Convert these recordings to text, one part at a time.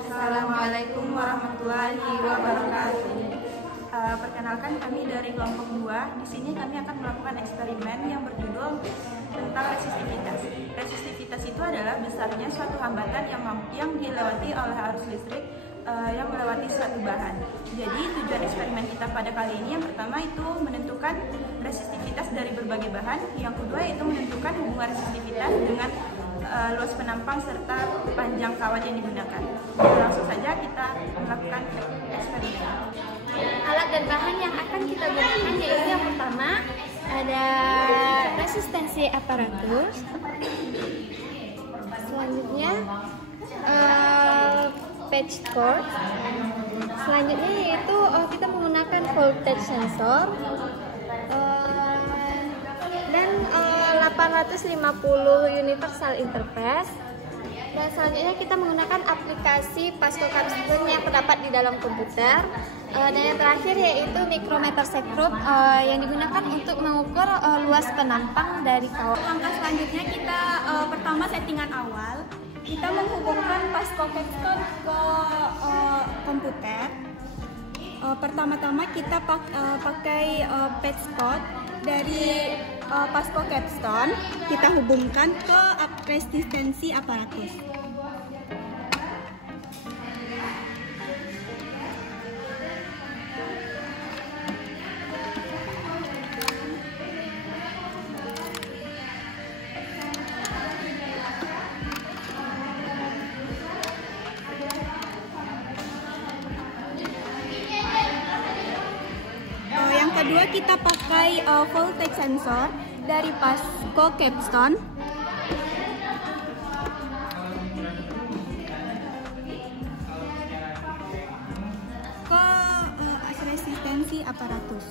Assalamualaikum warahmatullahi wabarakatuh. Perkenalkan, kami dari kelompok 2. Di sini kami akan melakukan eksperimen yang berjudul tentang resistivitas. Resistivitas itu adalah besarnya suatu hambatan yang dilewati oleh arus listrik yang melewati suatu bahan. Jadi tujuan eksperimen kita pada kali ini yang pertama itu menentukan resistivitas dari berbagai bahan, yang kedua itu menentukan hubungan resistivitas dengan luas penampang serta panjang kawat yang digunakan. Langsung saja kita melakukan eksperimen. Alat dan bahan yang akan kita gunakan yaitu yang pertama ada resistensi aparatus, selanjutnya patch cord, selanjutnya yaitu kita menggunakan voltage sensor, dan 850 universal interface, dan selanjutnya kita menggunakan aplikasi Pasco Capstone yang terdapat di dalam komputer, dan yang terakhir yaitu micrometer sekrup yang digunakan untuk mengukur luas penampang dari kawat. Langkah selanjutnya kita pertama settingan awal, kita menghubungkan Pasco Capstone ke komputer. Pertama-tama kita pakai patch cord dari Pasco Capstone, kita hubungkan ke resistensi aparatus. Yang kedua kita pakai voltage sensor dari Pasco Capstone. Ke resistensi aparatus.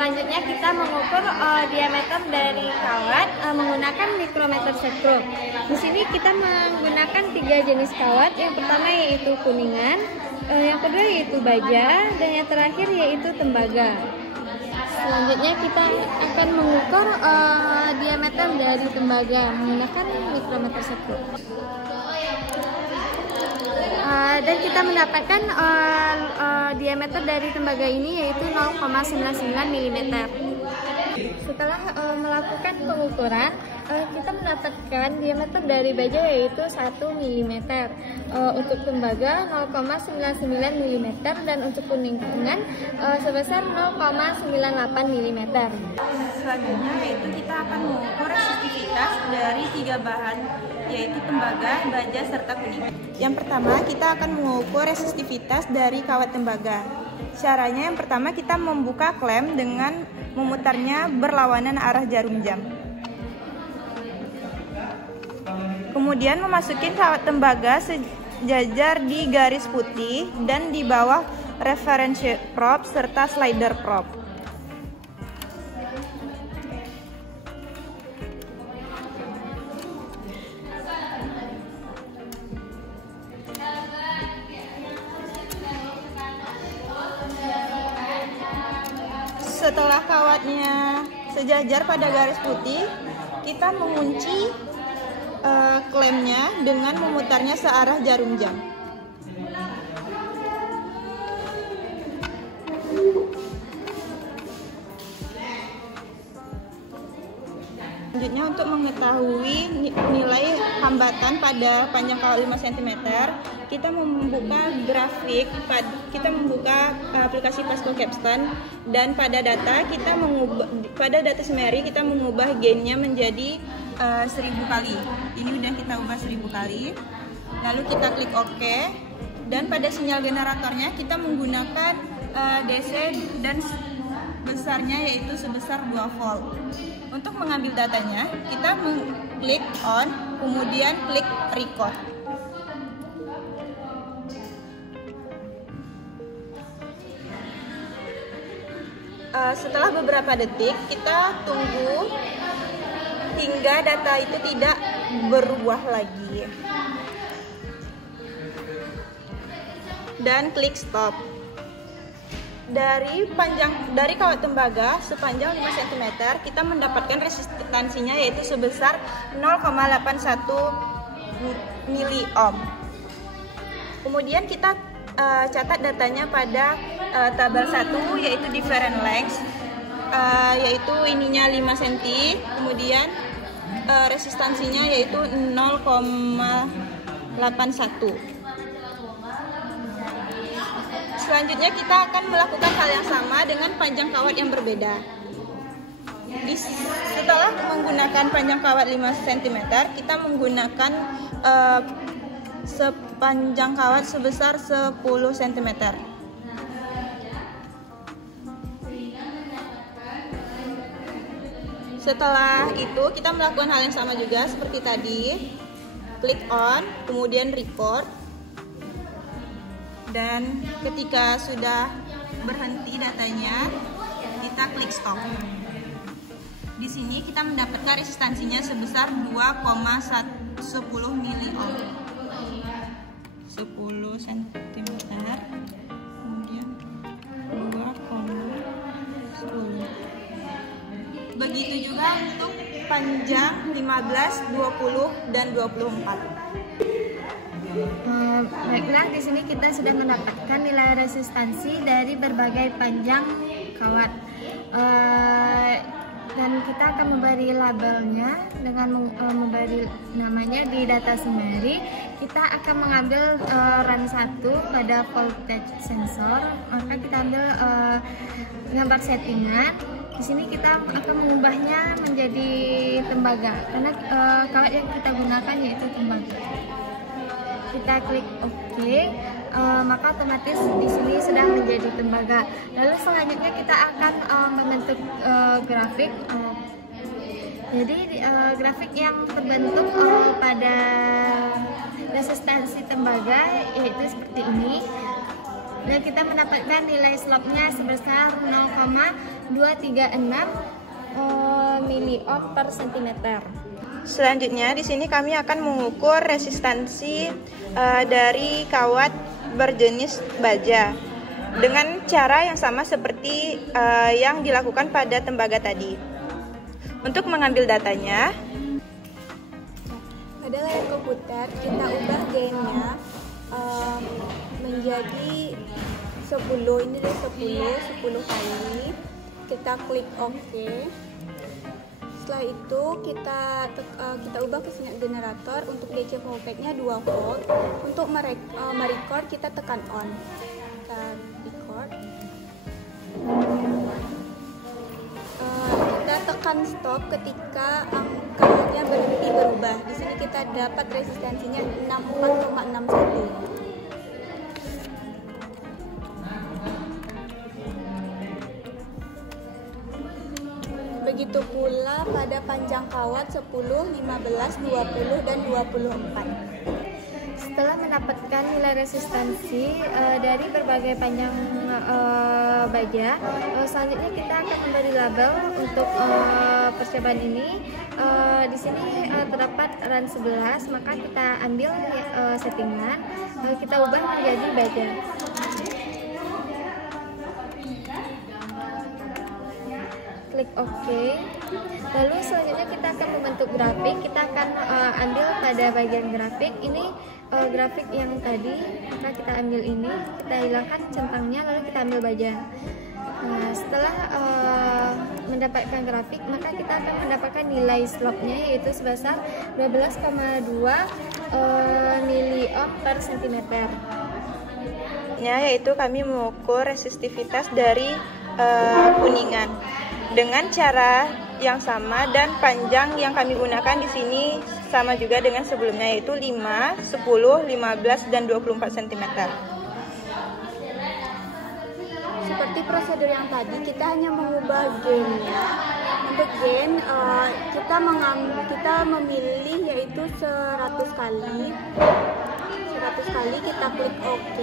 Selanjutnya kita mengukur diameter dari kawat menggunakan micrometer sekrup. Di sini kita menggunakan 3 jenis kawat. Yang pertama yaitu kuningan, yang kedua yaitu baja, dan yang terakhir yaitu tembaga. Selanjutnya kita akan mengukur diameter dari tembaga menggunakan micrometer sekrup. Dan kita mendapatkan diameter dari tembaga ini yaitu 0,99 mm. Setelah melakukan pengukuran, kita mendapatkan diameter dari baja yaitu 1 mm, untuk tembaga 0,99 mm, dan untuk kuningan sebesar 0,98 mm. Selanjutnya yaitu kita akan mengukur resistivitas dari 3 bahan, yaitu tembaga, baja, serta kuningan. Yang pertama kita akan mengukur resistivitas dari kawat tembaga. Caranya yang pertama kita membuka klem dengan memutarnya berlawanan arah jarum jam. Kemudian memasukin kawat tembaga sejajar di garis putih dan di bawah reference probe serta slider probe. Setelah kawatnya sejajar pada garis putih, kita mengunci klemnya dengan memutarnya searah jarum jam. Selanjutnya untuk mengetahui nilai hambatan pada panjang kawat 5 cm, kita membuka grafik, kita membuka aplikasi Pasco Capstone, dan pada data summary kita mengubah gainnya menjadi 1000 kali. Ini udah kita ubah 1000 kali. Lalu kita klik OK, dan pada sinyal generatornya kita menggunakan DC dan besarnya yaitu sebesar 2 volt. Untuk mengambil datanya, kita klik on, kemudian klik record. Setelah beberapa detik, kita tunggu hingga data itu tidak berubah lagi. dan klik stop. Dari kawat tembaga sepanjang 5 cm kita mendapatkan resistansinya yaitu sebesar 0,81 miliohm. Kemudian kita catat datanya pada tabel 1 yaitu different lengths, yaitu ininya 5 cm, kemudian resistansinya yaitu 0,81. Selanjutnya kita akan melakukan hal yang sama dengan panjang kawat yang berbeda. Setelah menggunakan panjang kawat 5 cm, kita menggunakan sepanjang kawat sebesar 10 cm. Setelah itu kita melakukan hal yang sama juga seperti tadi. Klik on, kemudian record. Dan ketika sudah berhenti datanya, kita klik stop. Di sini kita mendapatkan resistansinya sebesar 2,10 miliohm. 10 cm, kemudian 2,10. Begitu juga untuk panjang 15, 20, dan 24. Baiklah, di sini kita sudah mendapatkan nilai resistansi dari berbagai panjang kawat, dan kita akan memberi labelnya dengan memberi namanya di data summary. Kita akan mengambil run 1 pada voltage sensor, maka kita ambil gambar settingan. Di sini kita akan mengubahnya menjadi tembaga karena kawat yang kita gunakan yaitu tembaga. Kita klik OK, maka otomatis di sini sudah menjadi tembaga. Lalu selanjutnya kita akan membentuk grafik. Jadi grafik yang terbentuk pada resistansi tembaga yaitu seperti ini. Dan kita mendapatkan nilai slope-nya sebesar 0,236 miliohm per cm. Selanjutnya di sini kami akan mengukur resistansi dari kawat berjenis baja dengan cara yang sama seperti yang dilakukan pada tembaga tadi. Untuk mengambil datanya, pada layar komputer kita ubah gain-nya menjadi 10. Ini dari 10 kali. Kita klik OK. Setelah itu kita ubah ke sinyal generator. Untuk DC voltage-nya 2 volt. Untuk merecord kita tekan on. Kita record. Kita tekan stop ketika angkanya berhenti berubah. Di sini kita dapat resistansinya 64,61. Begitu pula pada panjang kawat 10, 15, 20, dan 24. Setelah mendapatkan nilai resistansi dari berbagai panjang baja, selanjutnya kita akan memberi label untuk percobaan ini. Di sini terdapat run 11, maka kita ambil settingan, kita ubah menjadi baja. Klik OK. Lalu selanjutnya kita akan membentuk grafik. Kita akan ambil pada bagian grafik ini, grafik yang tadi, maka kita ambil ini, kita hilangkan centangnya, lalu kita ambil baja. Nah, setelah mendapatkan grafik, maka kita akan mendapatkan nilai slope-nya yaitu sebesar 12,2 miliohm per cm. Yaitu kami mengukur resistivitas dari kuningan dengan cara yang sama, dan panjang yang kami gunakan di sini sama juga dengan sebelumnya yaitu 5, 10, 15, dan 24 cm. Seperti prosedur yang tadi, kita hanya mengubah gain-nya. Untuk gain kita memilih yaitu 100 kali. 100 kali kita klik OK.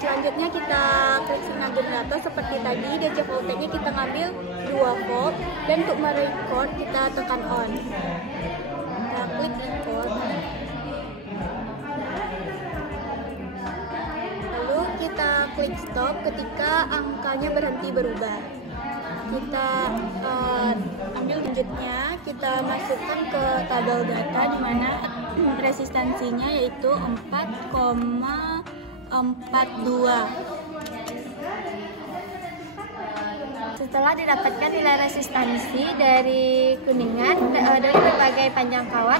Selanjutnya kita klik sinyal generator seperti tadi. DC voltage-nya kita ngambil 2 volt, dan untuk merecord kita tekan on. Kita klik record. Lalu klik stop ketika angkanya berhenti berubah. Kita ambil lanjutnya, kita masukkan ke tabel data di mana resistansinya yaitu 4,42. Setelah didapatkan nilai resistansi dari Kuningan dari berbagai panjang kawat,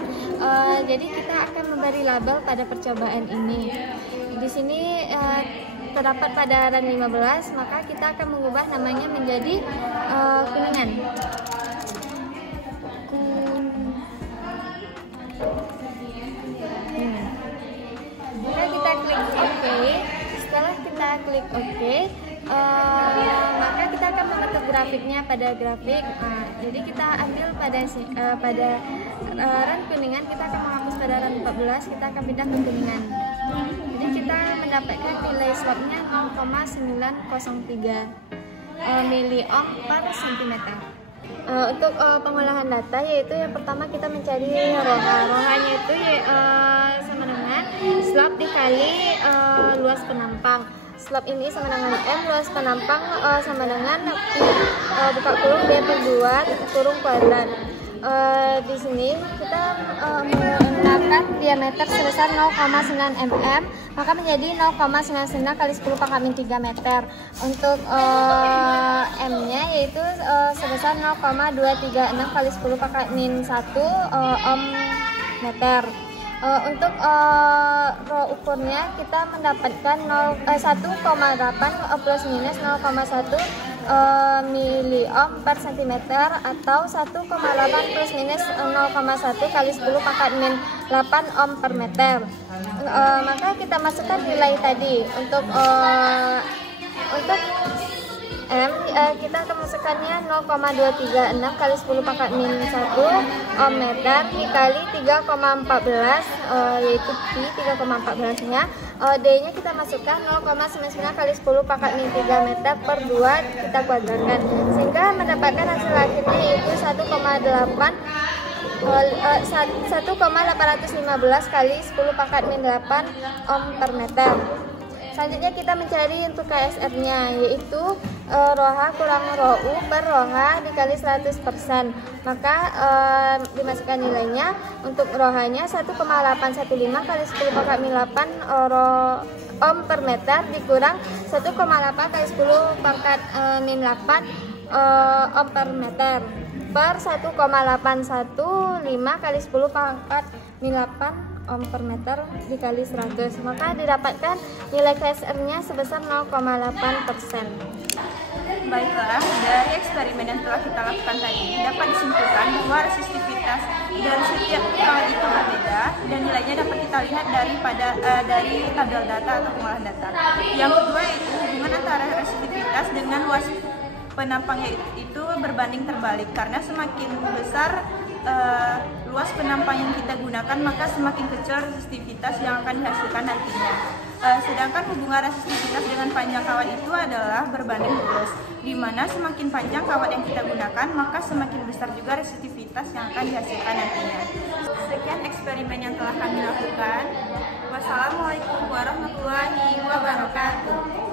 jadi kita akan memberi label pada percobaan ini. Di sini terdapat pada RAN 15, maka kita akan mengubah namanya menjadi Kuningan. Maka kita klik OK. Setelah kita klik OK, maka kita akan membentuk grafiknya pada grafik. Jadi kita ambil pada RAN Kuningan, kita akan menghapus pada RAN 14, kita akan pindah ke Kuningan. Jadi kita mendapatkan nilai slopnya 0,903 miliohm per cm. Untuk pengolahan data, yaitu yang pertama kita mencari roha. Rohanya itu sama dengan slop dikali luas penampang. Slop ini sama dengan M, luas penampang sama dengan Pi, buka kurung B per 2, tutup kurung kuadrat. Di sini kita menggunakan diameter sebesar 0,9 mm, maka menjadi 0,99 kali 10 pangkat min 3 meter. Untuk M-nya yaitu sebesar 0,236 kali 10 pangkat min 1 ohm meter. Untuk rho ukurnya kita mendapatkan 1,8 plus minus 0,1 miliohm per centimeter atau 1,8 plus minus 0,1 kali 10 pangkat min 8 ohm per meter. Maka kita masukkan nilai tadi. Untuk M, kita akan masukkannya 0,236 kali 10 pangkat min 1 ohm meter dikali 3,14, yaitu Pi 3,14 nya. D-nya kita masukkan 0,99 kali 10 pangkat min 3 meter per 2, kita kuadratkan sehingga mendapatkan hasil akhirnya yaitu 1,815 kali 10 pangkat min 8 ohm per meter. Selanjutnya kita mencari untuk KSR-nya, yaitu roha kurang rho U per roha dikali 100%. Maka dimasukkan nilainya. Untuk rohanya 1,815 kali 10 pangkat min 8 ohm per meter dikurang 1,8 kali 10 pangkat min 8 ohm per meter per 1,815 kali 10 pangkat min 8 ohm per meter dikali 100, maka didapatkan nilai KSR-nya sebesar 0,8%. Baiklah, dari eksperimen yang telah kita lakukan tadi dapat disimpulkan bahwa resistivitas dari setiap kawat itu berbeda dan nilainya dapat kita lihat dari tabel data atau pengolahan data. Yang kedua yaitu hubungan antara resistivitas dengan luas penampangnya itu berbanding terbalik, karena semakin besar luas penampang yang kita gunakan maka semakin kecil resistivitas yang akan dihasilkan nantinya. Sedangkan hubungan resistivitas dengan panjang kawat itu adalah berbanding lurus, di mana semakin panjang kawat yang kita gunakan maka semakin besar juga resistivitas yang akan dihasilkan nantinya. Sekian eksperimen yang telah kami lakukan. Wassalamualaikum warahmatullahi wabarakatuh.